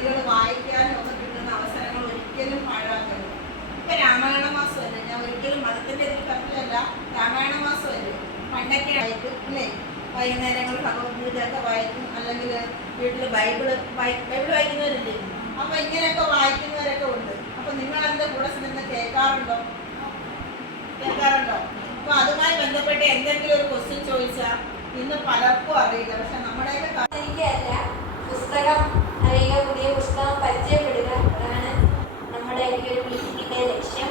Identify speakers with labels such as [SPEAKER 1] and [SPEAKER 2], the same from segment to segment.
[SPEAKER 1] കൃതികൾ വായിക്കാനും ഒക്കെ കിട്ടുന്ന അവസരങ്ങൾ ഒരിക്കലും പാഴാക്കരുത്. ഇപ്പൊ രാമായണ മാസം അല്ലേ ഞാൻ ഒരിക്കലും മതത്തിന്റെ ഇതിൽ പറഞ്ഞതല്ല രാമായണ മാസം അല്ലേ പണ്ടൊക്കെ ആയിട്ട് അല്ലേ? ഭഗവത്ഗീതയൊക്കെ വായിക്കും. അല്ലെങ്കിൽ വീട്ടിൽ ബൈബിൾ ബൈബിൾ വായിക്കുന്നവരില്ലേ? അപ്പൊ ഇങ്ങനെയൊക്കെ വായിക്കുന്നവരൊക്കെ ഉണ്ട്. അപ്പൊ നിങ്ങൾ എന്റെ കൂടെ നിന്ന് കേൾക്കാറുണ്ടോ? കേൾക്കാറുണ്ടോ? അപ്പൊ അതുമായി ബന്ധപ്പെട്ട് എന്തെങ്കിലും ഒരു ക്വസ്റ്റ്യൻ ചോദിച്ചാൽ ഇന്ന് പലർക്കും അറിയില്ല. പക്ഷെ
[SPEAKER 2] നമ്മുടെ പുസ്തകം അറിയുക പുതിയ പുസ്തകം പരിചയപ്പെടുക അതാണ് നമ്മുടെ ഈ ഒരു മീറ്റിംഗിന്റെ ലക്ഷ്യം.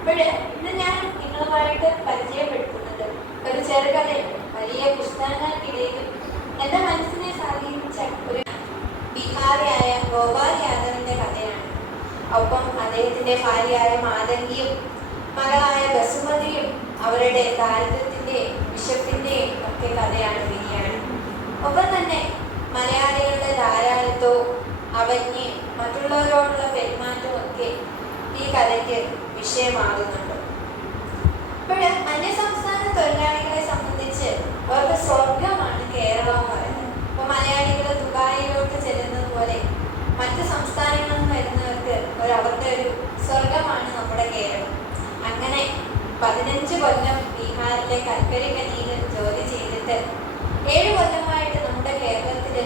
[SPEAKER 2] ഇവിടെ ഇന്ന് ഞാൻ നിങ്ങളുമായിട്ട് പരിചയപ്പെടുത്തുന്നത് ഒരു ചെറുകഥയുണ്ട് വലിയ പുസ്തകങ്ങൾക്കിടയിലും എന്റെ മനസ്സിനെ സ്വാധീനിച്ച ഒരു ബിഹാറിയായ ഗോപാൽ യാദവിന്റെ കഥയാണ്. ഒപ്പം അദ്ദേഹത്തിന്റെ ഭാര്യയായ മാതങ്കിയും മകളായ ബസുമതിയും അവരുടെ ദാരിദ്ര്യത്തിന്റെയും വിശപ്പിന്റെയും ഒക്കെ കഥയാണ് ബിരിയാണി ഒപ്പം തന്നെ മലയാളികളുടെ ധാരാളിത്തവും അവജ്ഞയും മറ്റുള്ളവരോടുള്ള പെരുമാറ്റവും ഒക്കെ ഈ കഥയ്ക്ക് വിഷയമാകുന്നുണ്ട്. ഇപ്പോൾ അന്യസംസ്ഥാന തൊഴിലാളികളെ സംബന്ധിച്ച് അവർക്ക് സ്വർഗമാണ് കേരളം എന്ന് പറയുന്നത്. ഇപ്പൊ മലയാളികൾ ദുബായിലോട്ട് ചെല്ലുന്നത് പോലെ മറ്റ് സംസ്ഥാനങ്ങളിൽ നിന്ന് വരുന്നവർക്ക് ഒരു അവരുടെ ഒരു സ്വർഗമാണ് നമ്മുടെ കേരളം. അങ്ങനെ പതിനഞ്ച് കൊല്ലം ബീഹാറിലെ കൽക്കരി ഖനിയിൽ ജോലി ചെയ്തിട്ട് ഏഴ് കൊല്ലമായിട്ട് നമ്മുടെ കേരളത്തിൽ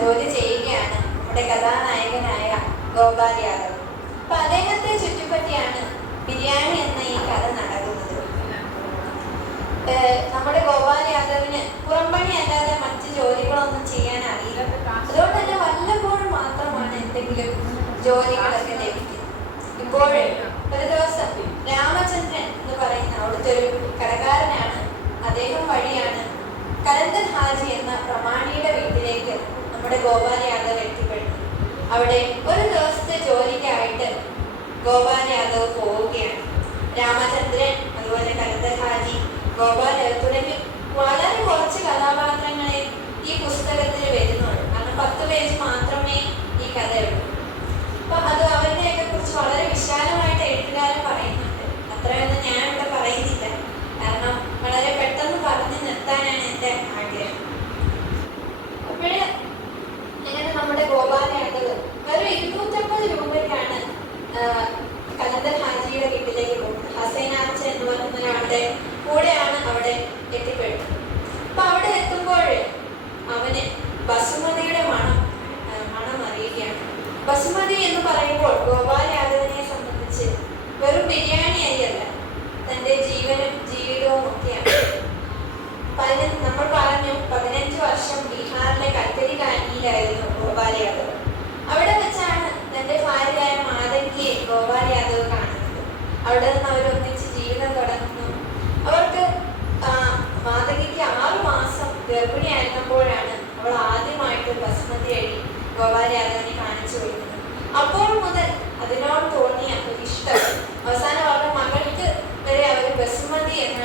[SPEAKER 2] ജോലി ചെയ്യുകയാണ് നമ്മുടെ കഥാനായകനായ ഗോപാൽ യാദവ്. അപ്പൊ അദ്ദേഹത്തെ ചുറ്റിപ്പറ്റിയാണ് ബിരിയാണി എന്ന ഈ കഥ നടക്കുന്നത്. നമ്മുടെ ഗോപാൽ യാദവിന് പുറംപണി അല്ലാതെ മറ്റ് ജോലികളൊന്നും ചെയ്യാൻ അറിയില്ല. അതുകൊണ്ട് തന്നെ വല്ലപ്പോഴും മാത്രമാണ് എന്തെങ്കിലും ജോലികളൊക്കെ ലഭിക്കുന്നത്? ഇപ്പോൾ ഒരു ദിവസം രാമചന്ദ്രൻ എന്ന് പറയുന്ന അവിടുത്തെ ഒരു കടകാരനാണ് അദ്ദേഹം വഴിയാണ് കലന്തൻ ഹാജി എന്ന പ്രമാണിയുടെ വീട്ടിലേക്ക് നമ്മുടെ ഗോപാൽ യാദവ് എത്തിപ്പെടുന്നത് അവിടെ ഒരു ദിവസത്തെ ജോലിക്കായിട്ട് ഗോപാൽ യാദവ് അവിടെ എത്തിപ്പെട്ടു. അപ്പൊ അവിടെ എത്തുമ്പോൾ അവന് ബസുമതിയുടെ മണം മണം അറിയുകയാണ്. ബസുമതി എന്ന് പറയുമ്പോൾ ഗോപാലയാദവനെ സംബന്ധിച്ച് വെറും ബിരിയാണി അരിയല്ല തന്റെ ജീവനും ജീവിതവും ഒക്കെയാണ്. പതിന- നമ്മൾ പറഞ്ഞു പതിനഞ്ച് വർഷം ബീഹാറിലെ കൽക്കരി കാനിയിലായിരുന്നു ഗോപാൽ യാദവ് അവിടെ വെച്ചാണ് തന്റെ ഭാര്യയായ മാതങ്കിയെ ഗോപാൽ യാദവ് കാണുന്നത്. അവിടെ നിന്ന് അവർ ഗോപാലയാദവനെ കാണിച്ചു കൊടുക്കുന്നത് അപ്പോൾ മുതൽ അതിനോട് തോന്നിയ ഒരു ഇഷ്ടം. അവസാനം അവരുടെ മകൾക്ക് വരെ അവർ ബസുമതി എന്ന